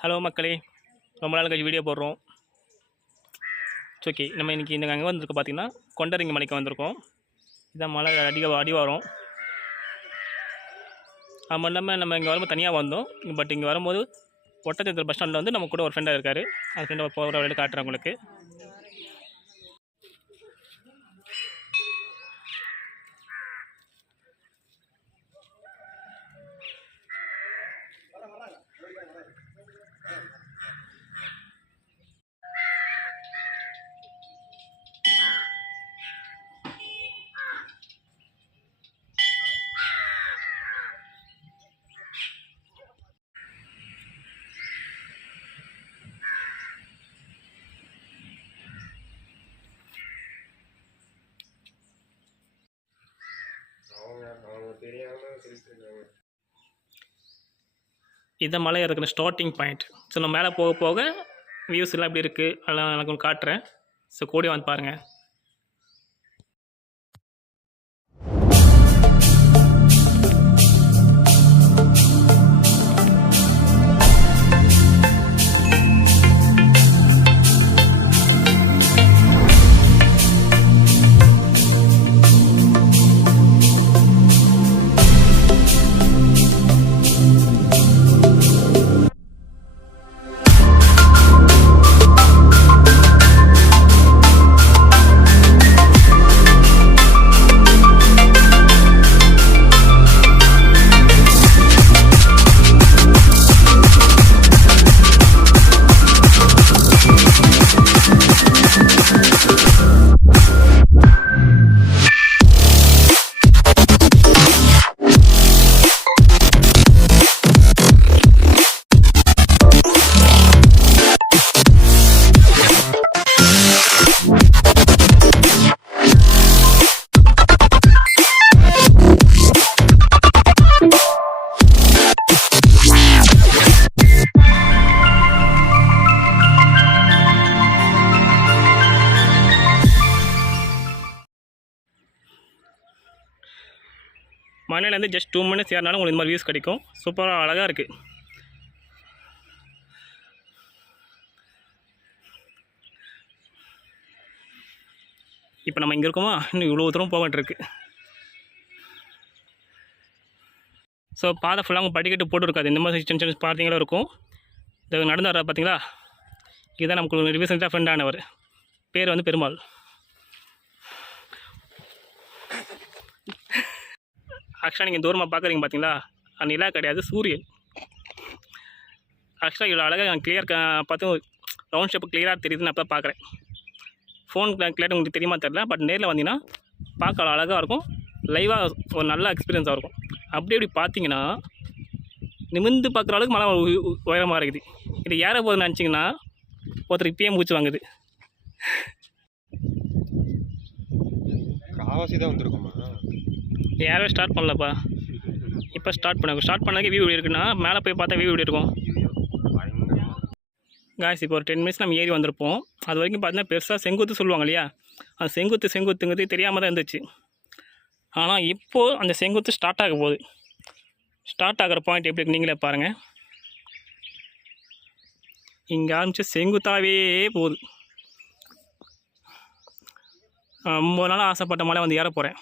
Hello மக்களே, ரொம்ப நாள் கழிச்சு வீடியோ போடுறோம். ஓகே, நம்ம இன்றைக்கி இந்த அங்கே வந்திருக்கோம் பார்த்தீங்கன்னா கொண்டரங்கி மலைக்கு வந்திருக்கோம். இதான் மலை அடிவாரம். அது மட்டும் இல்லாமல் நம்ம இங்கே வரும்போது தனியாக வந்தோம். பட் இங்கே வரும்போது ஒட்டச்சத்திர பஸ் ஸ்டாண்டில் வந்து நம்ம கூட ஒரு ஃப்ரெண்டாக இருக்கார். அந்த ஃப்ரெண்டை போகிற வழியில் காட்டுறேன் உங்களுக்கு. இதை மலை இருக்கிற ஸ்டார்டிங் பாயிண்ட். ஸோ நம்ம மேலே போக போக வியூஸ் எல்லாம் எப்படி இருக்குது அதெல்லாம் எனக்கு ஒன்று காட்டுறேன். ஸோ கூடவே வந்து பாருங்கள். மலையிலேருந்து ஜஸ்ட் 2 மினிட்ஸ் ஏறினாலும் உங்களுக்கு இந்த மாதிரி வியூஸ் கிடைக்கும். சூப்பராக அழகாக இருக்குது. இப்போ நம்ம இங்கே இருக்கோமா, இன்னும் இவ்வளோ தூரம் போக வேண்டியிருக்கு. ஸோ பாதை ஃபுல்லாக அவங்க படிக்கட்டு போட்டுருக்காது. இந்த மாதிரி சின்ன சின்ன பார்த்தீங்களா இருக்கும். இது நடந்து வர பார்த்தீங்களா, இதுதான் நமக்கு ரீசெண்டாக ஃப்ரெண்டானவர். பேர் வந்து பெருமாள். ஆக்சுவலாக நீங்கள் தூரமாக பார்க்குறீங்க பார்த்தீங்களா, அது நிலா கிடையாது, சூரியன். ஆக்சுவலாக இவ்வளோ அழகாக நான் கிளியர் பார்த்து ரவுண்ட் ஷேப்பு கிளியராக தெரியுதுன்னு நான் இப்போ பார்க்குறேன். ஃபோன் கிளியர் உங்களுக்கு தெரியுமா தெரியல, பட் நேரில் வந்தீங்கன்னா பார்க்க அழகாக இருக்கும். லைவாக ஒரு நல்ல எக்ஸ்பீரியன்ஸாக இருக்கும். அப்படி பார்த்தீங்கன்னா நிமிர்ந்து பார்க்குற அளவுக்கு மழை உயரமாக இருக்குது. இது ஏற போகுதுன்னு நினச்சிங்கன்னா ஒருத்தர் இப்பயே மூச்சு வாங்குது. காவாசி தான் வந்துருக்குமா, யாரும் ஸ்டார்ட் பண்ணலப்பா. இப்போ ஸ்டார்ட் பண்ணதுக்கு வியூ எப்படி இருக்குன்னா, மேலே போய் பார்த்தா வியூ எப்படி இருக்கும் காய்ஸ். இப்போ ஒரு 10 மினிட்ஸ் நம்ம ஏறி வந்திருப்போம். அது வரைக்கும் பார்த்தீங்கன்னா பெருசாக செங்குத்து சொல்லுவாங்க இல்லையா, அந்த செங்குத்துங்கிறது தெரியாமல் தான் இருந்துச்சு. ஆனால் இப்போது அந்த செங்குத்து ஸ்டார்ட் ஆக போகுது. ஸ்டார்ட் ஆகிற பாயிண்ட் எப்படி இருக்கு நீங்களே பாருங்கள். இங்கே ஆரம்பித்து செங்குத்தாகவே போகுது. ரொம்ப நாள் ஆசைப்பட்ட மலை வந்து ஏற போகிறேன்.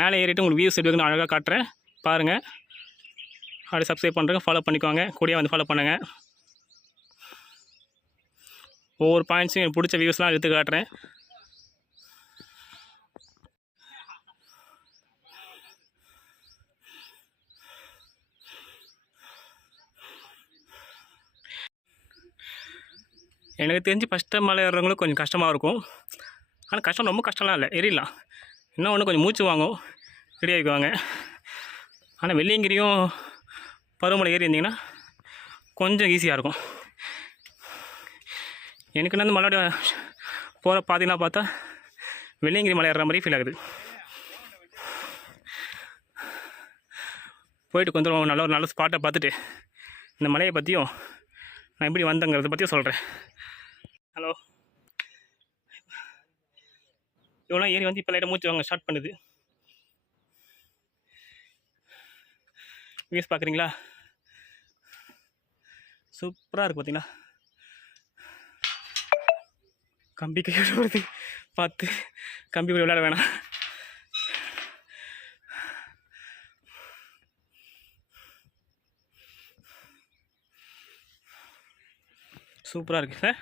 மேலே ஏறிட்டு உங்களுக்கு வியூஸ் எப்படி அழகாக காட்டுறேன் பாருங்கள். அப்படியே சப்ஸ்கிரைப் பண்ணுறேங்க, ஃபாலோ பண்ணிக்கோங்க, கூடயே வந்து ஃபாலோ பண்ணுங்கள். ஒவ்வொரு பாயிண்ட்ஸையும் எனக்கு பிடிச்ச வியூஸ்லாம் எடுத்து காட்டுறேன். எனக்கு தெரிஞ்சு ஃபஸ்ட்டு மலை ஏறுறவங்களுக்கு கொஞ்சம் கஷ்டமாக இருக்கும். ஆனால் கஷ்டம் ரொம்ப கஷ்டம்லாம் இல்லை, ஏறிடலாம். இன்னும் ஒன்று கொஞ்சம் மூச்சு வாங்கும், ரெடி ஆகிக்குவாங்க. ஆனால் வெள்ளியங்கிரியும் பருவமலை ஏறி இருந்தீங்கன்னா கொஞ்சம் ஈஸியாக இருக்கும். எனக்கு வந்து மலையோட போகிற பார்த்தீங்கன்னா பார்த்தா வெள்ளியங்கிரி மலை ஏறுற மாதிரி ஃபீல் ஆகுது. போயிட்டு கொஞ்சம் நல்ல ஸ்பாட்டை பார்த்துட்டு இந்த மலையை பற்றியும் நான் எப்படி வந்தேங்கிறத பற்றியும் சொல்கிறேன். ஹலோ, இவ்வளோ ஏறி வந்து இப்போ லைட்டாக மூச்சு வாங்க ஸ்டார்ட் பண்ணுது. வியூஸ் பார்க்குறீங்களா? சூப்பராக இருக்குது பார்த்தீங்களா. கம்பி கையோட வருது, பார்த்து கம்பி கூட விளையாட வேணாம். சூப்பராக இருக்குது சார்.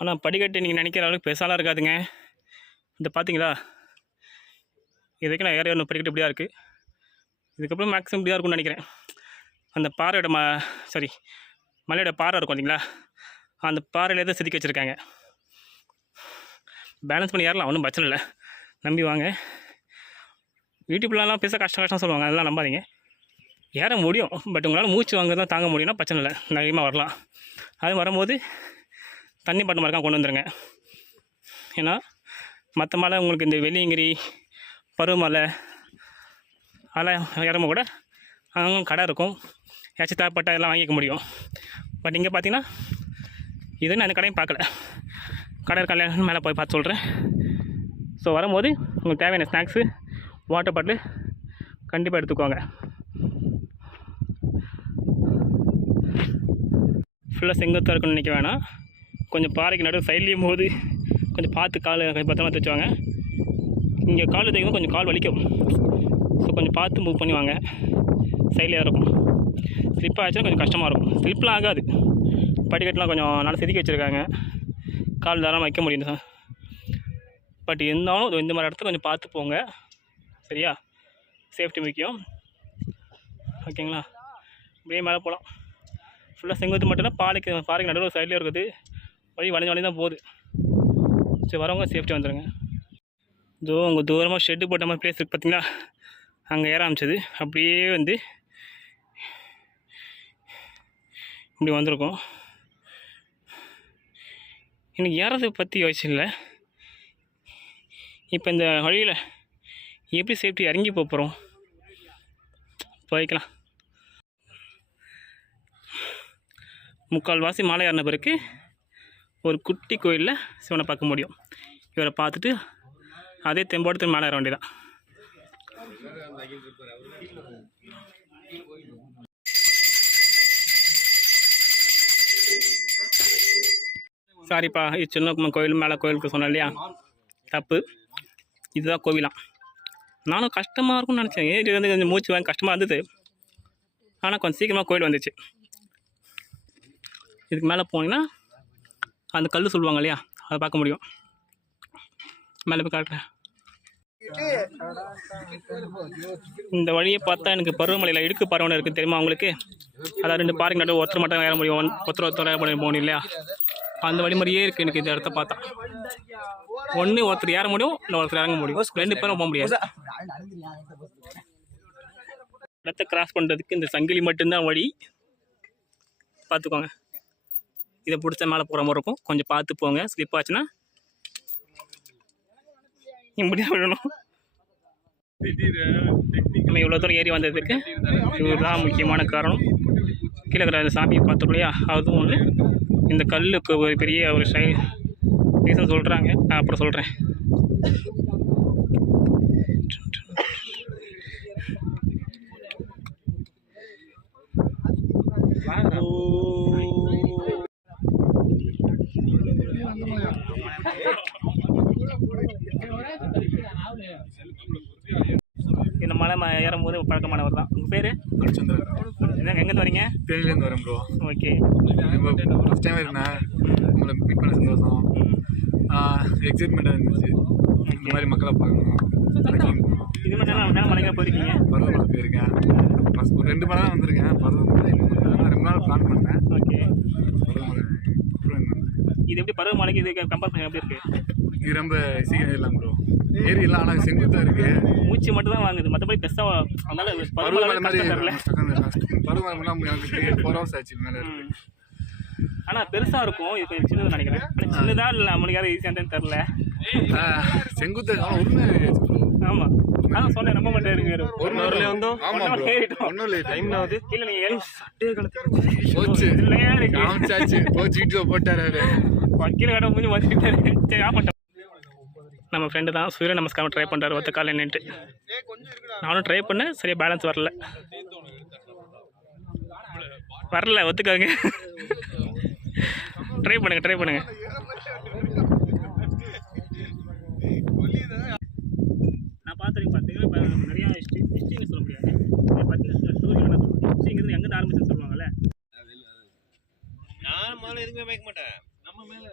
ஆனால் படிக்கட்டு நீங்கள் நினைக்கிற அளவுக்கு பெருசாலாம் இருக்காதுங்க. இந்த பார்த்தீங்களா, இதுக்கு நான் ஏற ஒன்று படிக்கட்டு இப்படியா இருக்குது. இதுக்கப்புறம் மேக்ஸிமம் இப்படியா இருக்கும்னு நினைக்கிறேன். அந்த பாறையோட மலையோட பாறை இருக்கும் இல்லைங்களா, அந்த பாறையில் தான் செதுக்கி வச்சுருக்காங்க. பேலன்ஸ் பண்ணி ஏறலாம், ஒன்றும் பிரச்சனை இல்லை, நம்பி வாங்க. யூடியூப்லலாம் பேச கஷ்டம் சொல்லுவாங்க, அதெல்லாம் நம்பாதீங்க. ஏற முடியும், பட் உங்களால் மூச்சு வாங்க தான் தாங்க முடியும்னா பிரச்சனை இல்லை, தைரியமாக வரலாம். அது வரும்போது தண்ணி பாட்டு மறக்காம கொண்டு வந்துடுங்க. ஏன்னா மற்ற மலை உங்களுக்கு இந்த வெள்ளியங்கிரி, பருவமலை அதெல்லாம் ஏறும்போது கூட அங்கே கடை இருக்கும், ஏதாச்சும் தேவைப்பட்ட எல்லாம் வாங்கிக்க முடியும். பட் இங்கே பார்த்தீங்கன்னா இது நான் அந்த கடையும் பார்க்கல, கடை இருக்காங்க மேலே போய் பார்த்து சொல்கிறேன். ஸோ வரும்போது உங்களுக்கு தேவையான ஸ்நாக்ஸு, வாட்டர் பாட்டில் கண்டிப்பாக எடுத்துக்கோங்க. ஃபுல்லாக செங்குத்தாக இருக்குன்னு நினைக்க வேணாம். கொஞ்சம் பாறைக்கு நடுவு சைட்லேயும் போது கொஞ்சம் பார்த்து கால் பத்திரமா தைச்சுவாங்க. இங்கே கால் தைக்கும் கொஞ்சம் கால் வலிக்கும், ஸோ கொஞ்சம் பார்த்து மூவ் பண்ணி வாங்க. சைட்லேயே இருக்கும், ஸ்லிப் ஆச்சுன்னா கொஞ்சம் கஷ்டமாக இருக்கும். ஸ்லிப்லாம் ஆகாது, படிக்கட்டுலாம் கொஞ்சம் நல்லா செதுக்கி வச்சுருக்காங்க, கால் தாராளமாக வைக்க முடியும் சார். பட் இருந்தாலும் இந்த மாதிரி இடத்துல கொஞ்சம் பார்த்து போங்க, சரியா? சேஃப்டி முக்கியம், ஓகேங்களா? இப்படியே மேலே போகலாம். ஃபுல்லாக செங்குத்து மட்டும் இல்லை, பாறைக்கு நடுவில் சைட்லேயே இருக்குது, வழி வளைஞ்சு தான் போகுது. சரி, வரவங்க சேஃப்டி வந்துடுங்க. உங்கள் தூரமாக ஷெட்டு போட்ட மாதிரி பிளேஸ் இருக்குது பார்த்தீங்களா, அங்கே ஏற ஆரம்பிச்சது. அப்படியே வந்து இப்படி வந்திருக்கோம். எனக்கு ஏறதை பற்றி யோசிச்சு இல்லை, இப்போ இந்த வழியில் எப்படி சேஃப்டி இறங்கி போகிறோம், போய்க்கலாம். முக்கால்வாசி மலை ஏறின பிறகு ஒரு குட்டி கோயிலில் சிவனை பார்க்க முடியும். இவரை பார்த்துட்டு அதே தெம்போடு மேலே ஏற வேண்டியதான். சாரிப்பா, இது சின்ன கோயில் மேலே கோயிலுக்கு சொன்னேன் இல்லையா, தப்பு. இதுதான் கோவிலாம். நானும் கஷ்டமாக இருக்கும்னு நினச்சேன், ஏறி வந்து கொஞ்சம் மூச்சு வாங்கி கஷ்டமாக இருந்தது. ஆனால் கொஞ்சம் சீக்கிரமாக கோயில் வந்துச்சு. இதுக்கு மேலே போனீங்கன்னா அந்த கல் சொல்லுவாங்க இல்லையா, அதை பார்க்க முடியும். மேலே போய் காட்டுறேன். இந்த வழியை பார்த்தா எனக்கு பருவமலையில் இடுக்கு பருவம் இருக்குது தெரியுமா உங்களுக்கு? அதான் 2 பாறைக்கு நடுவு ஒருத்தர் மட்டும் ஏற முடியும், ஒருத்தர் ஏற போகணும் இல்லையா, அந்த வழி மாதிரியே இருக்குது எனக்கு இந்த இடத்த பார்த்தா. ஒன்று ஒருத்தர் ஏற முடியும், இல்லை ஒருத்தர் இறங்க முடியும், 2 பேரும் போக முடியாது. இடத்த கிராஸ் பண்ணுறதுக்கு இந்த சங்கிலி மட்டும்தான் வழி, பார்த்துக்கோங்க. இதை பிடிச்ச மேலே போகிற மாதிரி இருக்கும், கொஞ்சம் பார்த்து போங்க, ஸ்லிப் ஆச்சுன்னா இப்படிதான் விடணும். நம்ம இவ்வளோ தூரம் ஏறி வந்ததுக்கு இதுதான் முக்கியமான காரணம். கீழே இருக்கிற சாமியை பார்த்தோம் இல்லையா, அதுவும் ஒன்று. இந்த கல்லுக்கு ஒரு பெரிய ஒரு ரீசன் சொல்கிறாங்க, நான் அப்புறம் சொல்கிறேன். இந்த மலை ஏறும்போது பழக்கமானவர் தான். உங்கள் பேர்? என்ன, எங்கேருந்து வரீங்க? தேனிலேருந்து வரேன் ப்ரோ. ஓகே, ஃபஸ்ட் டைம் இருந்தேன், உங்களை மீட் பண்ண சந்தோஷம், எக்ஸைட்மெண்ட்டாக இருந்துச்சு. இந்த மாதிரி மக்களை பார்க்கணும். இது மட்டும் என்ன மலைக்கு போயிருக்கீங்க? பருவமலை போயிருக்கேன், ஒரு 2 மலை தான் வந்திருக்கேன். பருவமலை நான் 2 நாள் பிளான் பண்ணேன். ஓகே, பருவமலை இது எப்படி பருவமலைக்கு இது கம்பேர் பண்ணி எப்படி இருக்குது? இது ரொம்ப சீக்கிரம் இல்லை ப்ரோ, ஏரி இல்லை, ஆனால் செங்குத்தாக இருக்குது. மூச்சு மட்டும் தான் வாங்குது, மற்றபடி பெருசாக அதனால பருவமலை மாதிரி பருவமலை எனக்கு 4 hours ஆச்சு மேலே. ஆனால் பெருசாக இருக்கும், இது கொஞ்சம் சின்னது நினைக்கிறேன். சின்னதா இல்லை நம்மளுக்கு யாரும் ஈஸியானு தெரில. செங்குத்து ஒன்று. ஆமாம், அதான் சொன்னேன், நம்ப மாட்டேன் இருக்கு. ஒரு நாள்ல வந்தோம். ஆமாம் ஏறிட்டோம், ஒன்றும் இல்லை, டைம் ஆகுது. இல்லை நீங்கள் ஏறி சட்டையை கலத்து போச்சு, இருக்கு காமிச்சாச்சு, போச்சு, வீடியோ போட்டாரு. வக்கீல் கடை முடிஞ்சு வந்துட்டாரு. சரி, ஆமாம். நம்ம ஃப்ரெண்டு தான் சூரிய நமஸ்காரம் ட்ரை பண்ணுறாரு ஒத்த கால் என்னன்ட்டு. நானும் ட்ரை பண்ணேன், சரியாக பேலன்ஸ் வரல. வரல ஒத்துக்காங்க. ட்ரை பண்ணுங்க. நான் பார்த்துருக்கேன் பார்த்தீங்கன்னா இப்போ நிறையா ஹிஸ்ட்ரின்னு சொல்ல முடியாது. இதை பற்றி ஸ்டோரி வேணா சொல்லுவாங்க. ஹிஸ்ட்ரிங்கிறது எங்கே ஆரம்பிச்சுன்னு சொல்லுவாங்கல்ல. நான் முதல்ல எதுவுமே வைக்க மாட்டேன். நம்ம மேல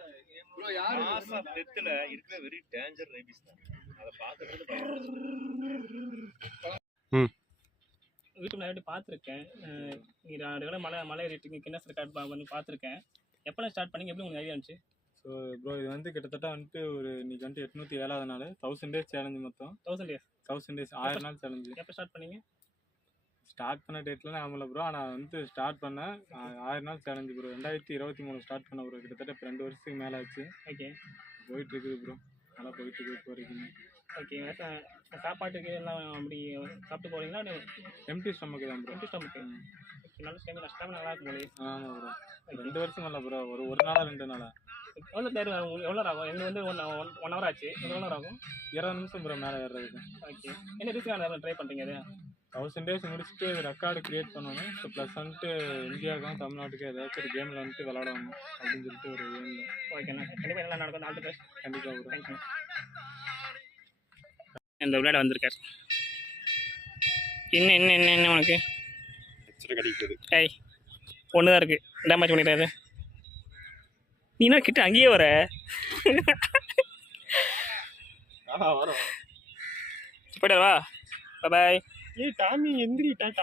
மாஸ் ஆஃப் டெத்தில் இருக்கிற வெரி டேஞ்சர் ரேபிஸ் தான். அதை பார்த்துட்டு வீட்டு முன்னாடி பார்த்துருக்கேன். நீங்கள் மலை ஏறிட்டு கின்னஸ் ரெக்கார்ட் பண்ணி பார்த்துருக்கேன். எப்போ ஸ்டார்ட் பண்ணீங்க? எப்படி உங்களுக்கு ஐடியா இருந்துச்சு? ஸோ ப்ரோ இது வந்து கிட்டத்தட்ட வந்துட்டு ஒரு இன்னைக்கு வந்துட்டு 807வது நாள் 1000 டேஸ் சேலஞ்சு மொத்தம் 1000 days 1000 டேஸ் 1000 நாள் சேலஞ்சு. எப்போ ஸ்டார்ட் பண்ணீங்க? ஸ்டார்ட் பண்ண டேட்லாம் ஆகல ப்ரோ. ஆனால் வந்து ஸ்டார்ட் பண்ண 1000 நாள் சேலஞ்சு ப்ரோ 2023 ஸ்டார்ட் பண்ண ப்ரோ. கிட்டத்தட்ட இப்போ 2 வருஷத்துக்கு மேலே ஆச்சு. ஓகே போயிட்டு இருக்குது ப்ரோ. நல்லா போயிட்டு இருக்குது இப்போ வரைக்கும். ஓகே. சாப்பாட்டுக்கு எல்லாம் அப்படி சாப்பிட்டு போகிறீங்களா? எம்டி ஸ்டமக்கு தான் ப்ரோ. எம்டி ஸ்டமக்கு. நல்ல ஸ்டேமினா நல்லா இருக்கும் போது. ஆமாம் ப்ரோ. 2 வருஷம் இல்லை ப்ரோ. ஒரு நாளா 2 நாளா எவ்வளோ பேர் எவ்வளோ ஆகும்? எனக்கு வந்து 1 hour ஆச்சு. எவ்வளோ ஆகும்? 20 நிமிஷம் ப்ரோ மேலே ஏறுறதுக்கு. ஓகே. என்ன ரீசன் ட்ரை பண்ணுறீங்க அது? 1000 டேஸ் முடிச்சுட்டு ரெக்கார்டு கிரியேட் பண்ணணும். ஸோ ப்ளஸ் வந்துட்டு இந்தியாவுக்கும் தமிழ்நாட்டுக்கும் ஏதாச்சும் ஒரு கேமில் வந்துட்டு விளாடணும் அப்படின்னு சொல்லிட்டு ஒரு எய்மில். ஓகேண்ணா. கண்டிப்பாக நல்லா நடக்கும். All the best. கண்டிப்பாக ப்ரோ. தேங்க்யூ. இந்த விளையாட வந்திருக்கார். என்ன உனக்கு கிடைக்குது. ஏய் ஒன்று தான் இருக்குது. டேமேஜ் பண்ணிடுறாரு. நீ என்ன கிட்ட அங்கேயே வர? வரும். போய்ட்டு வா. பாய். ஏய் டாமி எந்திரி டாடா.